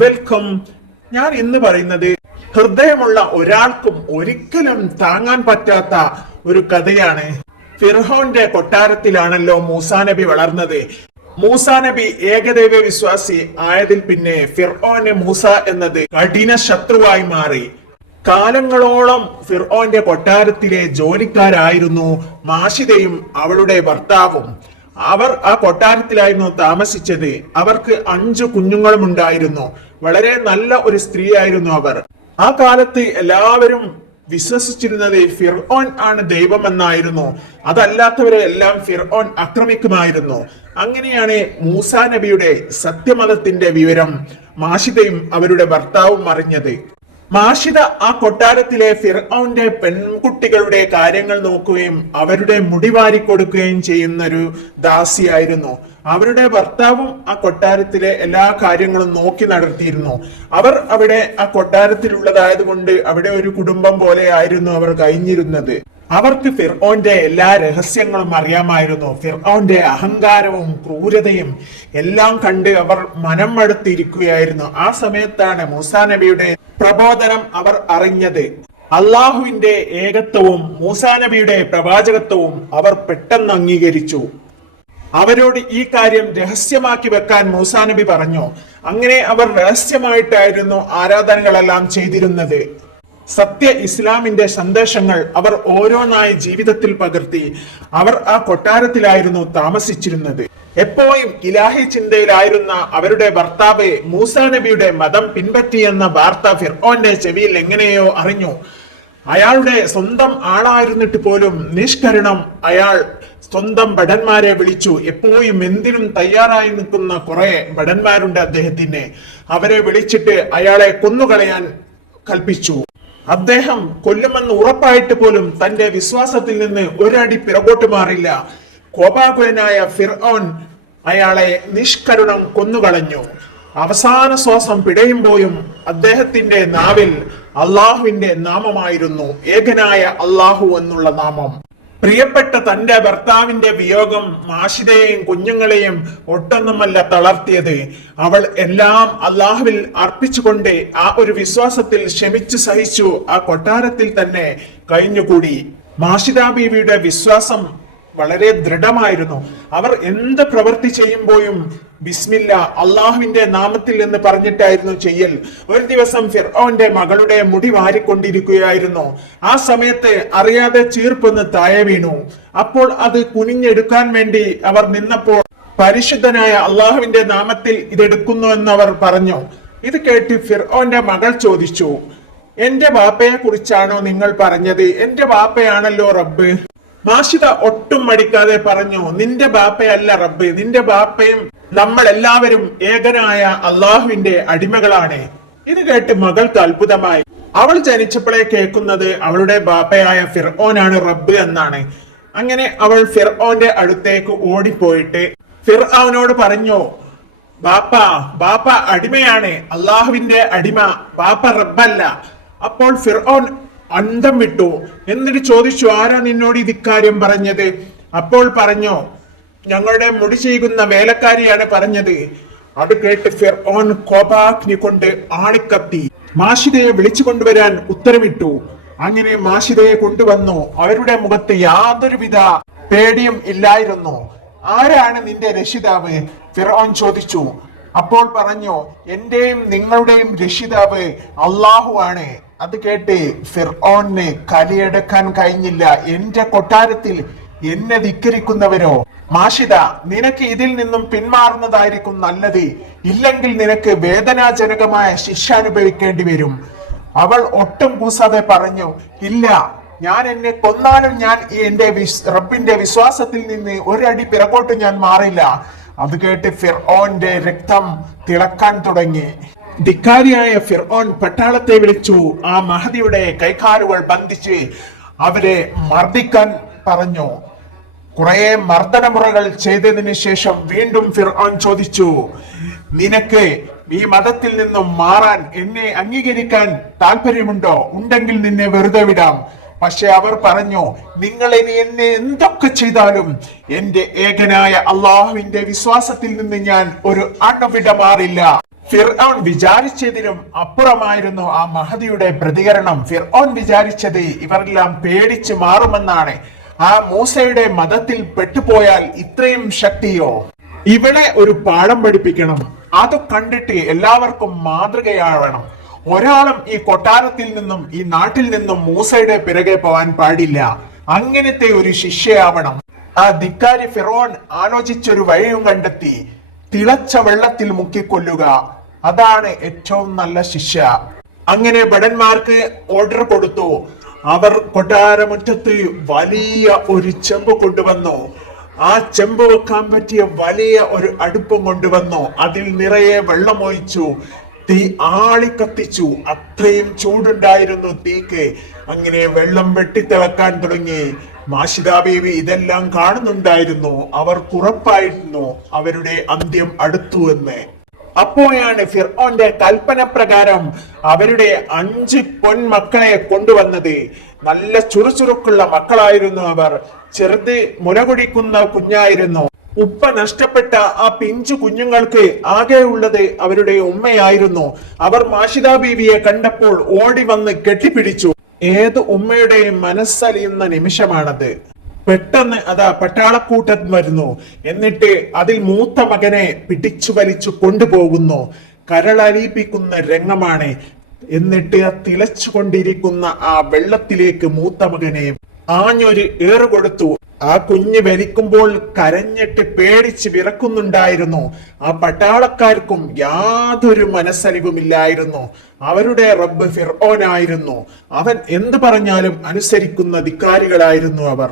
Welcome ഞാൻ ഇന്ന് പറയുന്നത് ഹൃദയമുള്ള ഒരാൾക്കും ഒരിക്കലും താങ്ങാൻ പറ്റാത്ത ഒരു കഥയാണ്. ഫിർഹോന്റെ കൊട്ടാരത്തിലാണല്ലോ മൂസാ നബി വളർന്നത്. മൂസാ നബി ഏകദൈവ വിശ്വാസി ആയതിൽ പിന്നെ ഫിർഹോന് മൂസ എന്നത് കഠിന ശത്രുവായി മാറി. കാലങ്ങളോളം ഫിർഓന്റെ കൊട്ടാരത്തിലെ ജോലിക്കാരായിരുന്നു മാഷിതയും അവളുടെ ഭർത്താവും. അവർ ആ കൊട്ടാരത്തിലായിരുന്നു താമസിച്ചത്. അവർക്ക് അഞ്ചു കുഞ്ഞുങ്ങളും ഉണ്ടായിരുന്നു വളരെ നല്ല ഒരു സ്ത്രീയായിരുന്നു അവർ. ആ കാലത്ത് എല്ലാവരും വിശ്വസിച്ചിരുന്നത് ഫിർഓൻ ആണ് ദൈവമെന്നായിരുന്നു. അതല്ലാത്തവരെ എല്ലാം ഫിർഓൻ ആക്രമിക്കുമായിരുന്നു. അങ്ങനെയാണ് മൂസാ നബിയുടെ സത്യമതത്തിന്റെ വിവരം മാഷിതയും അവരുടെ ഭർത്താവും അറിഞ്ഞത്. മാഷിദ ആ കൊട്ടാരത്തിലെ ഫിർഔന്റെ പെൺകുട്ടികളുടെ കാര്യങ്ങൾ നോക്കുകയും അവരുടെ മുടി ചെയ്യുന്ന ഒരു ദാസിയായിരുന്നു. അവരുടെ ഭർത്താവും ആ കൊട്ടാരത്തിലെ എല്ലാ കാര്യങ്ങളും നോക്കി നടത്തിയിരുന്നു. അവർ അവിടെ ആ കൊട്ടാരത്തിലുള്ളതായത് കൊണ്ട് അവിടെ ഒരു കുടുംബം പോലെ ആയിരുന്നു അവർ കഴിഞ്ഞിരുന്നത്. അവർക്ക് ഫിർഓന്റെ എല്ലാ രഹസ്യങ്ങളും അറിയാമായിരുന്നു. ഫിർഓന്റെ അഹങ്കാരവും ക്രൂരതയും എല്ലാം കണ്ട് അവർ മനം മടുത്തിരിക്കുകയായിരുന്നു. ആ സമയത്താണ് മൂസാ നബിയുടെ പ്രബോധനം അവർ അറിഞ്ഞത്. അള്ളാഹുവിന്റെ ഏകത്വവും മൂസാ നബിയുടെ പ്രവാചകത്വവും അവർ പെട്ടെന്ന് അംഗീകരിച്ചു. അവരോട് ഈ കാര്യം രഹസ്യമാക്കി വെക്കാൻ മൂസാ നബി പറഞ്ഞു? അങ്ങനെ അവർ രഹസ്യമായിട്ടായിരുന്നു ആരാധനകളെല്ലാം ചെയ്തിരുന്നത്. സത്യ ഇസ്ലാമിന്റെ സന്ദേശങ്ങൾ അവർ ഓരോന്നായി ജീവിതത്തിൽ പകർത്തി അവർ ആ കൊട്ടാരത്തിലായിരുന്നു താമസിച്ചിരുന്നത്. എപ്പോഴും ഇലാഹി ചിന്തയിലായിരുന്ന അവരുടെ ഭർത്താവ് മൂസാ നബിയുടെ മതം പിൻപറ്റിയെന്ന വാർത്ത ഫിർഓന്റെ ചെവിയിൽ എങ്ങനെയോ അറിഞ്ഞു. അയാളുടെ സ്വന്തം ആളായിരുന്നിട്ട് പോലും നിഷ്കരണം അയാൾ സ്വന്തം ഭടന്മാരെ വിളിച്ചു. എപ്പോഴും എന്തിനും തയ്യാറായി നിൽക്കുന്ന കുറെ ഭടന്മാരുണ്ട് അദ്ദേഹത്തിന്. അവരെ വിളിച്ചിട്ട് അയാളെ കൊന്നുകളയാൻ കൽപ്പിച്ചു. അദ്ദേഹം കൊല്ലുമെന്ന് ഉറപ്പായിട്ട് പോലും തന്റെ വിശ്വാസത്തിൽ നിന്ന് ഒരടി പിറകോട്ട് മാറില്ല. കോപാകുലനായ ഫിർഓൻ അയാളെ നിഷ്കരുണം കൊന്നുകളഞ്ഞു. അവസാന ശ്വാസം പിടയുമ്പോഴും അദ്ദേഹത്തിന്റെ നാവിൽ അള്ളാഹുവിന്റെ നാമമായിരുന്നു. ഏകനായ അള്ളാഹു എന്നുള്ള നാമം. പ്രിയപ്പെട്ട തന്റെ ഭർത്താവിന്റെ വിയോഗം മാഷിതയെയും കുഞ്ഞുങ്ങളെയും ഒട്ടൊന്നുമല്ല തളർത്തിയത്. അവൾ എല്ലാം അള്ളാഹുവിൽ അർപ്പിച്ചുകൊണ്ട് ആ ഒരു വിശ്വാസത്തിൽ ക്ഷമിച്ചു സഹിച്ചു. ആ കൊട്ടാരത്തിൽ തന്നെ കഴിഞ്ഞുകൂടി. മാഷിദ ബീവിയുടെ വിശ്വാസം വളരെ ദൃഢമായിരുന്നു. അവർ എന്ത് പ്രവൃത്തി ചെയ്യുമ്പോഴും ബിസ്മില്ല അള്ളാഹുവിന്റെ നാമത്തിൽ എന്ന് പറഞ്ഞിട്ടായിരുന്നു ചെയ്യൽ. ഒരു ദിവസം ഫിർഓന്റെ മകളുടെ മുടി വാരിക്കൊണ്ടിരിക്കുകയായിരുന്നു. ആ സമയത്ത് അറിയാതെ ചീർപ്പൊന്ന് താഴെ വീണു. അപ്പോൾ അത് കുനിഞ്ഞെടുക്കാൻ വേണ്ടി അവർ നിന്നപ്പോൾ പരിശുദ്ധനായ അള്ളാഹുവിന്റെ നാമത്തിൽ ഇതെടുക്കുന്നു എന്ന് അവർ പറഞ്ഞു. ഇത് കേട്ട് ഫിർഓന്റെ മകൾ ചോദിച്ചു എന്റെ ബാപ്പയെ കുറിച്ചാണോ നിങ്ങൾ പറഞ്ഞത്? എന്റെ ബാപ്പയാണല്ലോ റബ്ബ്. മാഷിത ഒട്ടും മടിക്കാതെ പറഞ്ഞു നിന്റെ ബാപ്പയല്ല റബ്ബ് നിന്റെ ബാപ്പയും നമ്മൾ എല്ലാവരും ഏകനായ അള്ളാഹുവിന്റെ അടിമകളാണ്. ഇത് കേട്ട് മകൾക്ക് അത്ഭുതമായി. അവൾ ജനിച്ചപ്പോഴേ കേൾക്കുന്നത് അവളുടെ ബാപ്പയായ ഫിർഓനാണ് റബ്ബ് എന്നാണ്. അങ്ങനെ അവൾ ഫിർഓന്റെ അടുത്തേക്ക് ഓടിപ്പോയിട്ട് ഫിർഔനോട് പറഞ്ഞു ബാപ്പ ബാപ്പ അടിമയാണ് അള്ളാഹുവിന്റെ അടിമ ബാപ്പ റബ്ബല്ല. അപ്പോൾ ഫിർഓൻ അന്തം വിട്ടു. എന്നിട്ട് ചോദിച്ചു ആരാ നിന്നോട് ഇത് ഇക്കാര്യം പറഞ്ഞത്? അപ്പോൾ പറഞ്ഞു ഞങ്ങളുടെ മുടി ചെയ്യുന്ന വേലക്കാരിയാണ് പറഞ്ഞത്. അത് കേട്ട് ഫിർഓൻ കോപാഗ്നി കൊണ്ട് ആളിക്കത്തി. മാഷിദയെ വിളിച്ചു കൊണ്ടുവരാൻ ഉത്തരവിട്ടു. അങ്ങനെ മാഷിദയെ കൊണ്ടുവന്നു. അവരുടെ മുഖത്ത് യാതൊരുവിധ പേടിയും ഇല്ലായിരുന്നു. ആരാണ് നിന്റെ രക്ഷിതാവ്? ഫിറോൻ ചോദിച്ചു. അപ്പോൾ പറഞ്ഞു എന്റെയും നിങ്ങളുടെയും രക്ഷിതാവ് അള്ളാഹു ആണ്. അത് കേട്ട് ഫിർഓന് കലിയെടുക്കാൻ കഴിഞ്ഞില്ല. എന്റെ കൊട്ടാരത്തിൽ എന്നെ ധിക്കരിക്കുന്നവരോ? മാഷിത നിനക്ക് ഇതിൽ നിന്നും പിന്മാറുന്നതായിരിക്കും നല്ലത്. ഇല്ലെങ്കിൽ നിനക്ക് വേദനാജനകമായ ശിക്ഷ അനുഭവിക്കേണ്ടി വരും. അവൾ ഒട്ടും കൂസാതെ പറഞ്ഞു ഇല്ല ഞാൻ എന്നെ കൊന്നാലും ഞാൻ എന്റെ റബ്ബിന്റെ വിശ്വാസത്തിൽ നിന്ന് ഒരടി പിറകോട്ട് ഞാൻ മാറില്ല. അത് കേട്ട് ഫിർഓന്റെ രക്തം തിളക്കാൻ തുടങ്ങി. ധിക്കാരിയായ ഫിർഓൻ പട്ടാളത്തെ വിളിച്ചു. ആ മഹദിയുടെ കൈക്കാലുകൾ ബന്ധിച്ച് അവരെ മർദ്ദിക്കാൻ പറഞ്ഞു. കുറെ മർദ്ദനമുറകൾ ചെയ്തതിനു ശേഷം വീണ്ടും ഫിർഓൻ ചോദിച്ചു നിനക്ക് ഈ മതത്തിൽ നിന്നും മാറാൻ എന്നെ അംഗീകരിക്കാൻ താല്പര്യമുണ്ടോ ഉണ്ടെങ്കിൽ നിന്നെ വെറുതെ വിടാം. പക്ഷെ അവർ പറഞ്ഞു നിങ്ങൾ ഇനി എന്നെ എന്തൊക്കെ ചെയ്താലും എന്റെ ഏകനായ അള്ളാഹുവിന്റെ വിശ്വാസത്തിൽ നിന്ന് ഞാൻ ഒരു അണുവിട മാറില്ല. ഫിർഔൻ വിചാരിച്ചതിലും അപ്പുറമായിരുന്നു ആ മഹതിയുടെ പ്രതികരണം. ഫിർഔൻ വിചാരിച്ചത് ഇവരെല്ലാം പേടിച്ച് മാറുമെന്നാണ്. ആ മൂസയുടെ മതത്തിൽ പെട്ടുപോയാൽ ഇത്രയും ശക്തിയോ? ഇവിടെ ഒരു പാഠം പഠിപ്പിക്കണം. അത് കണ്ടിട്ട് എല്ലാവർക്കും മാതൃകയാവണം. ഒരാളും ഈ കൊട്ടാരത്തിൽ നിന്നും ഈ നാട്ടിൽ നിന്നും മൂസയുടെ പിറകെ പോവാൻ പാടില്ല. അങ്ങനത്തെ ഒരു ശിഷ്യയാവണം. ആ ധിക്കാരി ഫിറോൻ ആലോചിച്ചൊരു വഴിയും കണ്ടെത്തി. തിളച്ച വെള്ളത്തിൽ മുക്കിക്കൊല്ലുക. അതാണ് ഏറ്റവും നല്ല ശിഷ്യ അങ്ങനെ ഭടന്മാർക്ക് ഓർഡർ കൊടുത്തു. അവർ കൊട്ടാരമുറ്റത്ത് വലിയ ഒരു ചെമ്പ് കൊണ്ടുവന്നു. ആ ചെമ്പ് വെക്കാൻ പറ്റിയ വലിയ ഒരു അടുപ്പം കൊണ്ടുവന്നു. അതിൽ നിറയെ വെള്ളം വെള്ളമൊഴിച്ചു. തീ ആളി കത്തിച്ചു അത്രയും ചൂടുണ്ടായിരുന്നു തീക്ക്. അങ്ങനെ വെള്ളം വെട്ടിത്തിളക്കാൻ തുടങ്ങി. മാഷിദാ ബീവി ഇതെല്ലാം കാണുന്നുണ്ടായിരുന്നു. അവർ ഉറപ്പായിരുന്നു അവരുടെ അന്ത്യം അടുത്തു എന്ന്. അപ്പോഴാണ് ഫിർഓന്റെ കൽപ്പന പ്രകാരം അവരുടെ അഞ്ച് പൊന്മക്കളെ കൊണ്ടുവന്നത്. നല്ല ചുറുചുറുക്കുള്ള മക്കളായിരുന്നു അവർ. ചെറുത് മുലകുടിക്കുന്ന കുഞ്ഞായിരുന്നു. ഉപ്പ നഷ്ടപ്പെട്ട ആ പിഞ്ചു കുഞ്ഞുങ്ങൾക്ക് ആകെയുള്ളത് അവരുടെ ഉമ്മയായിരുന്നു. അവർ മാഷിദാ ബീവിയെ കണ്ടപ്പോൾ ഓടി വന്ന് കെട്ടിപ്പിടിച്ചു. ഏത് ഉമ്മയുടെയും മനസ്സലിയുന്ന നിമിഷമാണത്. പെട്ടെന്ന് അതാ പട്ടാളക്കൂട്ടം വരുന്നു. എന്നിട്ട് അതിൽ മൂത്ത മകനെ പിടിച്ചു വലിച്ചു കൊണ്ടുപോകുന്നു. കരളലിയിപ്പിക്കുന്ന രംഗമാണ്. എന്നിട്ട് തിളച്ചുകൊണ്ടിരിക്കുന്ന ആ വെള്ളത്തിലേക്ക് മൂത്ത മകനെ ആഞ്ഞൊരു ഏറ് കൊടുത്തു. ആ കുഞ്ഞ് വലിക്കുമ്പോൾ കരഞ്ഞിട്ട് പേടിച്ച് വിറക്കുന്നുണ്ടായിരുന്നു. ആ പട്ടാളക്കാർക്കും യാതൊരു മനസ്സലിവുമില്ലായിരുന്നു. അവരുടെ റബ്ബ് ഫിർഓനായിരുന്നു. അവൻ എന്ത് പറഞ്ഞാലും അനുസരിക്കുന്ന ധിക്കാരികളായിരുന്നു അവർ.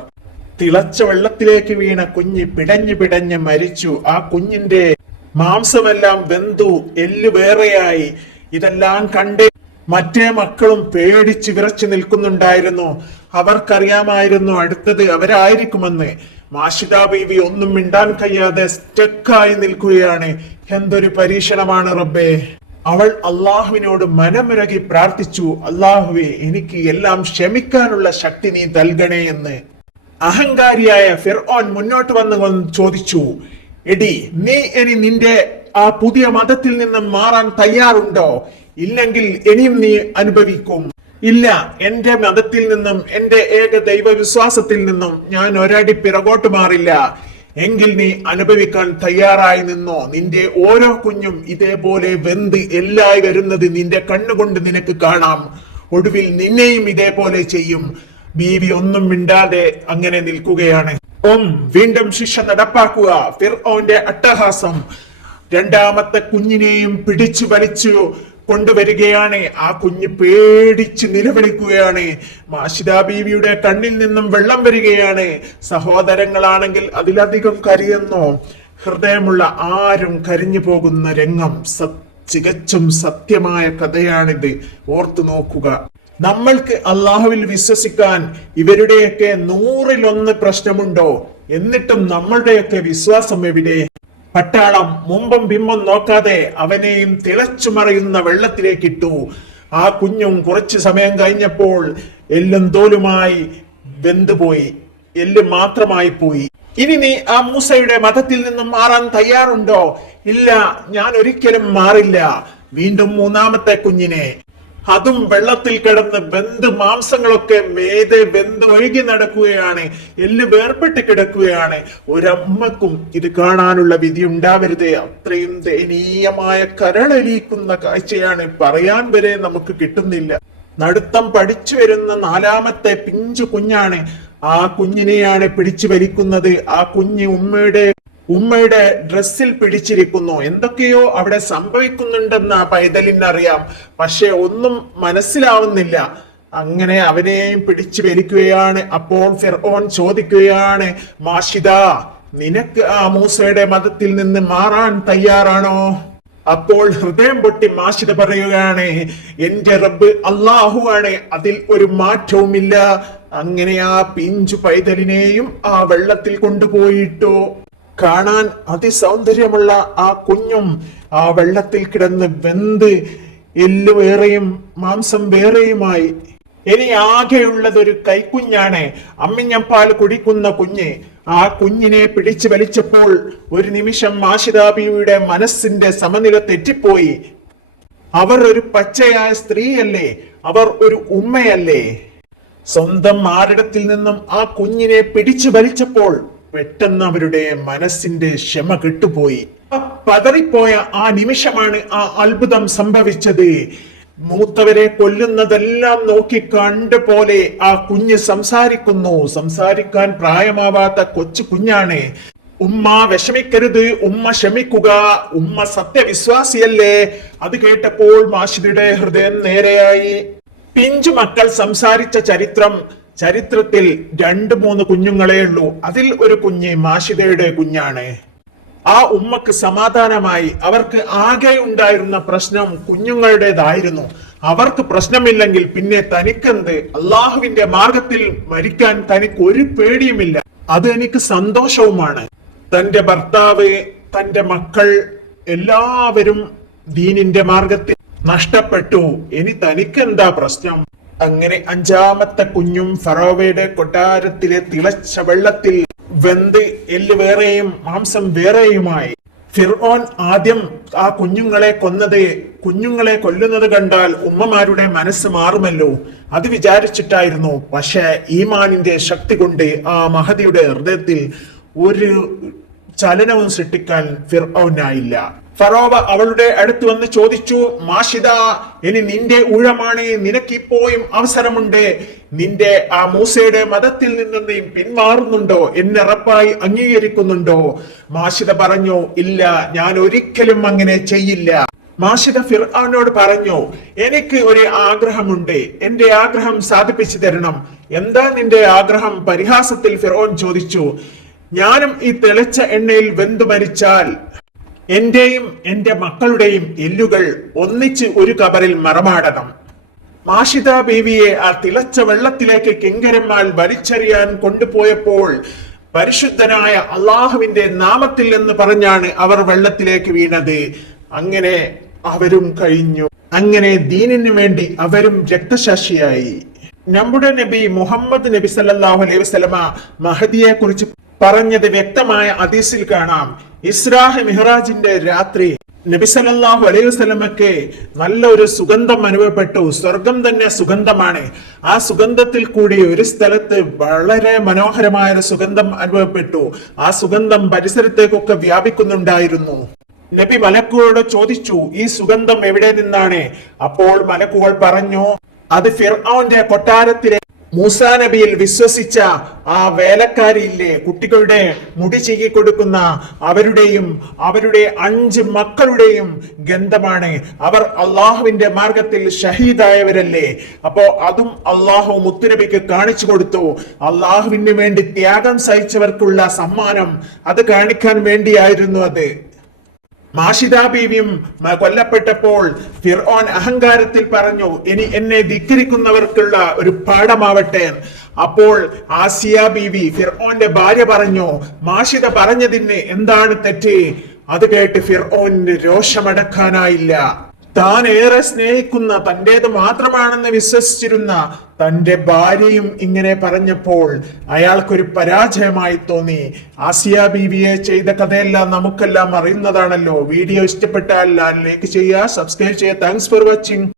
തിളച്ച വെള്ളത്തിലേക്ക് വീണ കുഞ്ഞ് പിടഞ്ഞു പിടഞ്ഞ് മരിച്ചു. ആ കുഞ്ഞിന്റെ മാംസമെല്ലാം വെന്തു എല്ല് വേറെയായി. ഇതെല്ലാം കണ്ട് മറ്റേ മക്കളും പേടിച്ച് വിറച്ചു നിൽക്കുന്നുണ്ടായിരുന്നു. അവർക്കറിയാമായിരുന്നു അടുത്തത് അവരായിരിക്കുമെന്ന്. മാഷിതാ ബീവി ഒന്നും മിണ്ടാൻ കഴിയാതെ സ്റ്റക്കായി നിൽക്കുകയാണ്. എന്തൊരു പരീക്ഷണമാണ് റബ്ബേ. അവൾ അള്ളാഹുവിനോട് മനമുരകി പ്രാർത്ഥിച്ചു അള്ളാഹുവെ എനിക്ക് എല്ലാം ക്ഷമിക്കാനുള്ള ശക്തി നീ നൽകണേ എന്ന്. അഹങ്കാരിയായ ഫിർഓൻ മുന്നോട്ട് വന്ന് ചോദിച്ചു എടി നീ ഇനി നിന്റെ ആ പുതിയ മതത്തിൽ നിന്നും മാറാൻ തയ്യാറുണ്ടോ? ഇല്ലെങ്കിൽ ഇനിയും നീ അനുഭവിക്കും. ഇല്ല എന്റെ മതത്തിൽ നിന്നും എന്റെ ഏക ദൈവ വിശ്വാസത്തിൽ നിന്നും ഞാൻ ഒരടി പിറകോട്ട് മാറില്ല. എങ്കിൽ നീ അനുഭവിക്കാൻ തയ്യാറായി നിന്നോ? നിന്റെ ഓരോ കുഞ്ഞും ഇതേപോലെ വെന്ത് എല്ലായി വരുന്നത് നിന്റെ കണ്ണുകൊണ്ട് നിനക്ക് കാണാം. ഒടുവിൽ നിന്നെയും ഇതേപോലെ ചെയ്യും. ബീവി ഒന്നും മിണ്ടാതെ അങ്ങനെ നിൽക്കുകയാണ്. ഓം വീണ്ടും ശിക്ഷ നടപ്പാക്കുക. ഫിർഓന്റെ അട്ടഹാസം. രണ്ടാമത്തെ കുഞ്ഞിനെയും പിടിച്ചു വലിച്ചു. കൊണ്ടുവരികയാണ്. ആ കുഞ്ഞ് പേടിച്ച് നിലവിളിക്കുകയാണ്. മാഷിദാ ബീവിയുടെ കണ്ണിൽ നിന്നും വെള്ളം വരികയാണ്. സഹോദരങ്ങളാണെങ്കിൽ അതിലധികം കരയുന്നു. ഹൃദയമുള്ള ആരും കരിഞ്ഞു പോകുന്ന രംഗം തികച്ചും സത്യമായ കഥയാണിത്. ഓർത്തു നോക്കുക. നമ്മൾക്ക് അള്ളാഹുവിൽ വിശ്വസിക്കാൻ ഇവരുടെയൊക്കെ നൂറിലൊന്ന് പ്രശ്നമുണ്ടോ? എന്നിട്ടും നമ്മളുടെയൊക്കെ വിശ്വാസം എവിടെ? പട്ടാളം മുമ്പും പിമ്പും നോക്കാതെ അവനെയും തിളച്ചു മറയുന്ന വെള്ളത്തിലേക്കിട്ടു. ആ കുഞ്ഞും കുറച്ചു സമയം കഴിഞ്ഞപ്പോൾ എല്ലും തോലുമായി വെന്തുപോയി. എല്ല് മാത്രമായി പോയി. ഇനി നീ ആ മൂസയുടെ മതത്തിൽ നിന്നും മാറാൻ തയ്യാറുണ്ടോ? ഇല്ല ഞാൻ ഒരിക്കലും മാറില്ല. വീണ്ടും മൂന്നാമത്തെ കുഞ്ഞിനെ അതും വെള്ളത്തിൽ കിടന്ന് ബന്ധു മാംസങ്ങളൊക്കെ മേതെ ബന്ധു ഒഴുകി നടക്കുകയാണ്. എല്ല് വേർപെട്ട് കിടക്കുകയാണ്. ഒരമ്മക്കും ഇത് കാണാനുള്ള വിധി ഉണ്ടാവരുത്. അത്രയും ദയനീയമായ കരളലിയിക്കുന്ന കാഴ്ചയാണ് പറയാൻ വരെ നമുക്ക് കിട്ടുന്നില്ല. നടുത്തം പഠിച്ചു വരുന്ന നാലാമത്തെ പിഞ്ചു കുഞ്ഞാണ്. ആ കുഞ്ഞിനെയാണ് പിടിച്ചു വലിക്കുന്നത്. ആ കുഞ്ഞ് ഉമ്മയുടെ ഉമ്മയുടെ ഡ്രസ്സിൽ പിടിച്ചിരിക്കുന്നു. എന്തൊക്കെയോ അവിടെ സംഭവിക്കുന്നുണ്ടെന്ന് ആ പൈതലിനറിയാം. പക്ഷെ ഒന്നും മനസ്സിലാവുന്നില്ല. അങ്ങനെ അവനെയും പിടിച്ചു വലിക്കുകയാണ്. അപ്പോൾ ഫിർഓൻ ചോദിക്കുകയാണ് മാഷിദ നിനക്ക് ആ മൂസയുടെ മതത്തിൽ നിന്ന് മാറാൻ തയ്യാറാണോ? അപ്പോൾ ഹൃദയം പൊട്ടി മാഷിത പറയുകയാണ് എന്റെ റബ്ബ് അള്ളാഹു ആണ്. അതിൽ ഒരു മാറ്റവുമില്ല. അങ്ങനെ ആ പിഞ്ചു പൈതലിനെയും ആ വെള്ളത്തിൽ കൊണ്ടുപോയിട്ടു. കാണാൻ അതിസൗന്ദര്യമുള്ള ആ കുഞ്ഞും ആ വെള്ളത്തിൽ കിടന്ന് വെന്ത് എല്ല് വേറെയും മാംസം വേറെയുമായി. ഇനി ആകെയുള്ളത് ഒരു കൈക്കുഞ്ഞാണ്. അമ്മിഞ്ഞപ്പാൽ കുടിക്കുന്ന കുഞ്ഞ്. ആ കുഞ്ഞിനെ പിടിച്ചു വലിച്ചപ്പോൾ ഒരു നിമിഷം മാഷിതാബിയുടെ മനസ്സിന്റെ സമനില തെറ്റിപ്പോയി. അവർ ഒരു പച്ചയായ സ്ത്രീയല്ലേ. അവർ ഒരു ഉമ്മയല്ലേ. സ്വന്തം ആരിടത്തിൽ നിന്നും ആ കുഞ്ഞിനെ പിടിച്ചു വലിച്ചപ്പോൾ പെട്ടെന്ന് അവരുടെ മനസ്സിന്റെ ക്ഷമ കെട്ടുപോയി. പതറിപ്പോയ ആ നിമിഷമാണ് ആ അത്ഭുതം സംഭവിച്ചത്. മൂത്തവരെ കൊല്ലുന്നതെല്ലാം നോക്കി കണ്ട പോലെ ആ കുഞ്ഞ് സംസാരിക്കുന്നു. സംസാരിക്കാൻ പ്രായമാവാത്ത കൊച്ചു കുഞ്ഞാണ്. ഉമ്മ വിഷമിക്കരുത് ഉമ്മ ക്ഷമിക്കുക ഉമ്മ സത്യവിശ്വാസിയല്ലേ? അത് കേട്ടപ്പോൾ മാഷിദിയുടെ ഹൃദയം നേരെയായി. പിഞ്ചു മക്കൾ സംസാരിച്ച ചരിത്രം ചരിത്രത്തിൽ രണ്ട് മൂന്ന് കുഞ്ഞുങ്ങളേ ഉള്ളൂ. അതിൽ ഒരു കുഞ്ഞ് മാഷിതയുടെ കുഞ്ഞാണ്. ആ ഉമ്മക്ക് സമാധാനമായി അവർക്ക് ആകെ ഉണ്ടായിരുന്ന പ്രശ്നം കുഞ്ഞുങ്ങളുടേതായിരുന്നു. അവർക്ക് പ്രശ്നമില്ലെങ്കിൽ പിന്നെ തനിക്കെന്ത്? അള്ളാഹുവിന്റെ മാർഗത്തിൽ മരിക്കാൻ തനിക്ക് ഒരു പേടിയുമില്ല. അത് എനിക്ക് സന്തോഷവുമാണ്. തന്റെ ഭർത്താവ് തന്റെ മക്കൾ എല്ലാവരും ദീനിന്റെ മാർഗത്തിൽ നഷ്ടപ്പെട്ടു. ഇനി തനിക്കെന്താ പ്രശ്നം? അങ്ങനെ അഞ്ചാമത്തെ കുഞ്ഞും ഫറോവയുടെ കൊട്ടാരത്തിലെ തിളച്ച വെള്ളത്തിൽ വെന്ത് എല്ല് വേറെയും മാംസം വേറെയുമായി. ഫിർഓൻ ആദ്യം ആ കുഞ്ഞുങ്ങളെ കൊന്നത് കുഞ്ഞുങ്ങളെ കൊല്ലുന്നത് കണ്ടാൽ ഉമ്മമാരുടെ മനസ്സ് മാറുമല്ലോ. അത് വിചാരിച്ചിട്ടായിരുന്നു. പക്ഷേ ഈമാനിന്റെ ശക്തി കൊണ്ട് ആ മഹതിയുടെ ഹൃദയത്തിൽ ഒരു ചലനവും സൃഷ്ടിക്കാൻ ഫിർഔനായില്ല ഫറോവ അവളുടെ അടുത്ത് വന്ന് ചോദിച്ചു മാഷിദ ഇനി നിന്റെ ഊഴമാണ് നിനക്കിപ്പോയും അവസരമുണ്ട്. നിന്റെ ആ മൂസയുടെ മതത്തിൽ നിന്ന് നീ പിന്മാറുന്നുണ്ടോ? എന്നെ ഉറപ്പായി അംഗീകരിക്കുന്നുണ്ടോ? മാഷിദ പറഞ്ഞു ഇല്ല ഞാൻ ഒരിക്കലും അങ്ങനെ ചെയ്യില്ല. മാഷിദ ഫിർആാനോട് പറഞ്ഞു എനിക്ക് ഒരു ആഗ്രഹമുണ്ട്. എന്റെ ആഗ്രഹം സാധിപ്പിച്ചു തരണം. എന്താ നിന്റെ ആഗ്രഹം? പരിഹാസത്തിൽ ഫിറോൻ ചോദിച്ചു ഞാനും ഈ തെളിച്ച എണ്ണയിൽ വെന്തു മരിച്ചാൽ എന്റെയും എന്റെ മക്കളുടെയും എല്ലുകൾ ഒന്നിച്ച് ഒരു കബറിൽ മറമാടണം. മാഷിദ ബീവിയെ ആ തിളച്ച വെള്ളത്തിലേക്ക് കെങ്കരന്മാൽ വലിച്ചെറിയാൻ കൊണ്ടുപോയപ്പോൾ പരിശുദ്ധനായ അള്ളാഹുവിന്റെ നാമത്തിൽ എന്ന് പറഞ്ഞാണ് അവർ വെള്ളത്തിലേക്ക് വീണത്. അങ്ങനെ അവരും കഴിഞ്ഞു. അങ്ങനെ ദീനിനു വേണ്ടി അവരും രക്തസാക്ഷിയായി. നമ്മുടെ നബി മുഹമ്മദ് നബി സല്ലാഹു അലൈഹി വസല്ലമ മഹദിയെ കുറിച്ച് പറഞ്ഞത് വ്യക്തമായ അതീസിൽ കാണാം. ഇസ്രാഹ് മിഹ്റാജിന്റെ രാത്രി നബി സല്ലല്ലാഹു അലൈഹി വസല്ലമക്ക് നല്ല ഒരു സുഗന്ധം അനുഭവപ്പെട്ടു. സ്വർഗം തന്നെ സുഗന്ധമാണ്. ആ സുഗന്ധത്തിൽ കൂടി ഒരു സ്ഥലത്ത് വളരെ മനോഹരമായ ഒരു സുഗന്ധം അനുഭവപ്പെട്ടു. ആ സുഗന്ധം പരിസരത്തേക്കൊക്കെ വ്യാപിക്കുന്നുണ്ടായിരുന്നു. നബി മലക്കുകളോട് ചോദിച്ചു ഈ സുഗന്ധം എവിടെ നിന്നാണ്? അപ്പോൾ മലക്കുകൾ പറഞ്ഞു അത് ഫിർഔന്റെ കൊട്ടാരത്തിലെ മൂസാ നബിയിൽ വിശ്വസിച്ച ആ വേലക്കാരിയില്ലേ കുട്ടികളുടെ മുടി ചീകി കൊടുക്കുന്ന അവരുടെയും അവരുടെ അഞ്ച് മക്കളുടെയും ഗന്ധമാണ് അവർ അള്ളാഹുവിന്റെ മാർഗത്തിൽ ഷഹീദായവരല്ലേ. അപ്പോ അതും അള്ളാഹു മുത്തുനബിക്ക് കാണിച്ചു കൊടുത്തു. അള്ളാഹുവിന് വേണ്ടി ത്യാഗം സഹിച്ചവർക്കുള്ള സമ്മാനം അത് കാണിക്കാൻ വേണ്ടിയായിരുന്നു അത്. മാഷിദ ബീവിയും കൊല്ലപ്പെട്ടപ്പോൾ ഫിർഓൻ അഹങ്കാരത്തിൽ പറഞ്ഞു ഇനി എന്നെ ധിക്കരിക്കുന്നവർക്കുള്ള ഒരു പാഠമാവട്ടെ. അപ്പോൾ ആസിയ ബീവി ഫിർഓന്റെ ഭാര്യ പറഞ്ഞു മാഷിദ പറഞ്ഞതിന് എന്താണ് തെറ്റ്? അത് കേട്ട് ഫിർഓന് രോഷമടക്കാനായില്ല. താൻ ഏറെ സ്നേഹിക്കുന്ന തന്റെത് മാത്രമാണെന്ന് വിശ്വസിച്ചിരുന്ന തന്റെ ഭാര്യയും ഇങ്ങനെ പറഞ്ഞപ്പോൾ അയാൾക്കൊരു പരാജയമായി തോന്നി. ആസിയ ബീവിയെ ചെയ്ത കഥയെല്ലാം നമുക്കെല്ലാം അറിയുന്നതാണല്ലോ. വീഡിയോ ഇഷ്ടപ്പെട്ടാൽ ലൈക്ക് ചെയ്യുക സബ്സ്ക്രൈബ് ചെയ്യുക. Thanks for watching